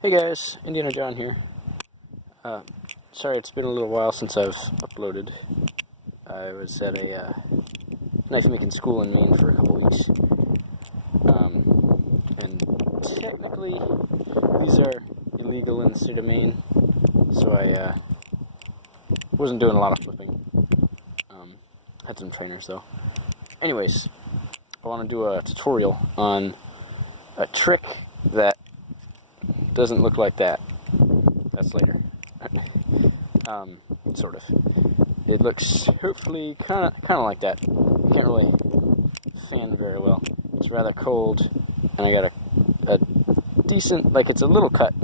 Hey guys, Indiana John here. Sorry it's been a little while since I've uploaded. I was at a knife making school in Maine for a couple weeks. And technically these are illegal in the state of Maine, so I wasn't doing a lot of flipping. Had some trainers though. Anyways, I want to do a tutorial on a trick that doesn't look like that. That's later. Sort of. It looks hopefully kind of like that. I can't really fan very well. It's rather cold, and I got a decent, like it's a little cut,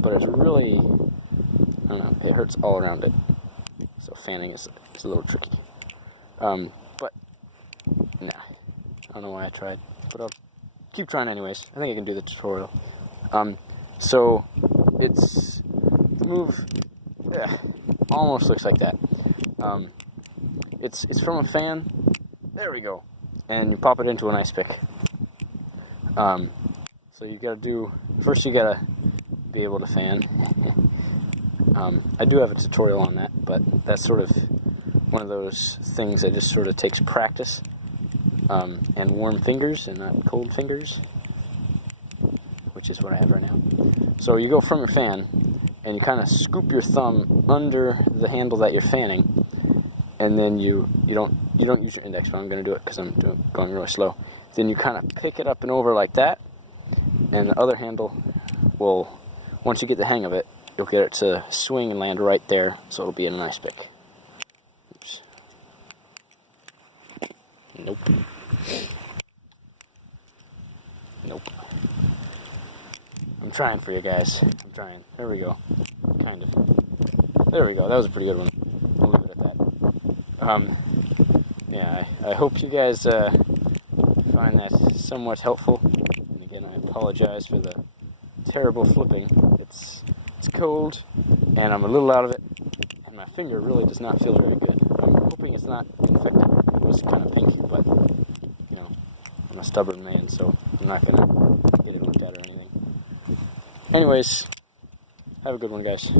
but it's really, I don't know, it hurts all around it. So fanning is a little tricky. But nah, I don't know why I tried, but I'll keep trying anyways. I think I can do the tutorial. So it's the move. Almost looks like that. It's from a fan. There we go. And you pop it into an ice pick. So you gotta do first. You gotta be able to fan. I do have a tutorial on that, but that's sort of one of those things that just sort of takes practice and warm fingers and not cold fingers, which is what I have right now. So you go from your fan, and you kind of scoop your thumb under the handle that you're fanning, and then you don't use your index, but I'm going to do it because I'm going really slow. Then you kind of pick it up and over like that, and the other handle will, once you get the hang of it, you'll get it to swing and land right there, so it'll be in an ice pick. Oops. Nope. Nope. I'm trying for you guys. I'm trying. There we go. Kind of. There we go. That was a pretty good one. I'll leave it at that. Yeah, I hope you guys find that somewhat helpful. And again, I apologize for the terrible flipping. It's cold, and I'm a little out of it, and my finger really does not feel very good. I'm hoping it's not infected. It was kind of pink, but, you know, I'm a stubborn man, so I'm not going to get it looked at or anything. Anyways, have a good one, guys.